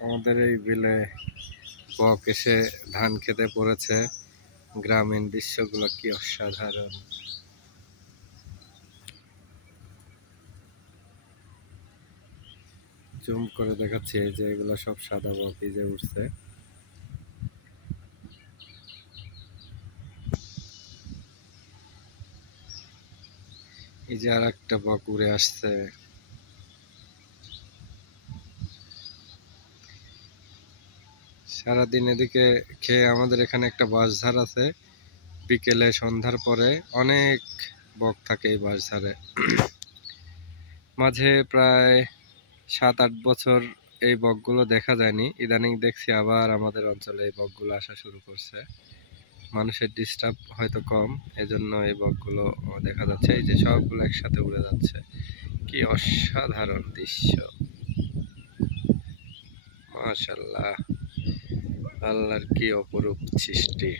আমাদের এই বিলে বক এসে ধান খেতে পড়েছে। গ্রামীণ দৃশ্যগুলো কি অসাধারণ! জুম করে দেখাচ্ছি যে এগুলো সব সাদা বক এই যে উঠছে। এই যে আর একটা বক উড়ে আসছে। সারাদিন এদিকে খেয়ে আমাদের এখানে একটা বাঁশঝাড় আছে। বিকেলে সন্ধ্যার পরে অনেক বক থাকে এই বাঁশঝাড়ে। মাঝে প্রায় 7-8 বছর এই বকগুলো দেখা যায়নি। ইদানিং দেখছি আবার আমাদের অঞ্চলে এই বকগুলো আসা শুরু করছে। মানুষের ডিস্টার্ব হয়তো কম, এজন্য এই বকগুলো দেখা যাচ্ছে। এই যে সবগুলো একসাথে উড়ে যাচ্ছে। কি অসাধারণ দৃশ্য! মাশাআল্লাহ, আল্লাহর কি অপরূপ সৃষ্টি!